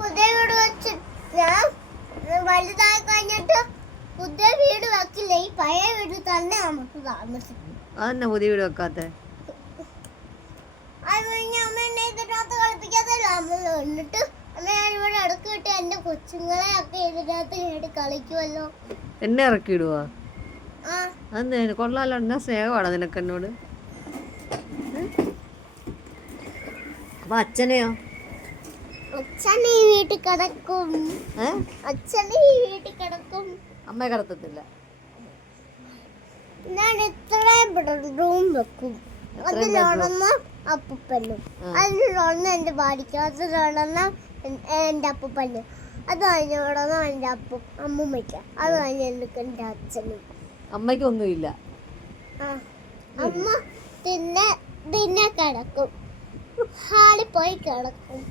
പുതിയ വീട് വെച്ച് ഞാൻ വലുതായി കഴിഞ്ഞിട്ട് പുതിയ വീട് വെക്കില്ല. ഈ പഴയ വീട്ടിൽ തന്നെ നമുക്ക് താമസിക്കും. അതന്നെ പുതിയ വീട് വെക്കാത്ത അത് കഴിഞ്ഞ് അമ്മ എന്നെ ഇതിനകത്ത് കളിപ്പിക്കാത്തല്ലോ. അമ്മ എന്നിട്ട് അമ്മ ഞാൻ ഇവിടെ ഇടക്ക് കിട്ടി എന്റെ കൊച്ചുങ്ങളെ ഒക്കെ ഇതിനകത്ത് കേട്ട് കളിക്കുമല്ലോ. എന്നെ ഇറക്കിയിടുവാ? ആ അതെന്നെ കൊള്ളാലോ, എന്നാ സ്നേഹമാണ് നിനക്ക് എന്നോട്. അപ്പൊ അച്ഛനെയോ? അച്ഛൻ ഈ വീട്ടിൽ കിടക്കും. അച്ഛൻ ഈ വീട്ടിൽ കിടക്കും. അമ്മയെ കിടത്തത്തില്ല. ഞാൻ ഇത്രയും ബെഡ്റൂം വെക്കും. അതിലൊരെണ്ണ അപ്പൂപ്പനും, അതിലൊരെണ്ണം എന്റെ ഭാര്യയ്ക്കും, അതിലൊരെണ്ണം എന്റെ അപ്പൂപ്പനും, അത് കഴിഞ്ഞൊരെണ്ണം എന്റെ അമ്മൂമ്മയ്ക്കും, അത് കഴിഞ്ഞ് എന്റെ അച്ഛനും. അമ്മയ്ക്കൊന്നുമില്ല. അമ്മ പിന്നെ കിടക്കും, ഹാളിൽ പോയി കിടക്കും.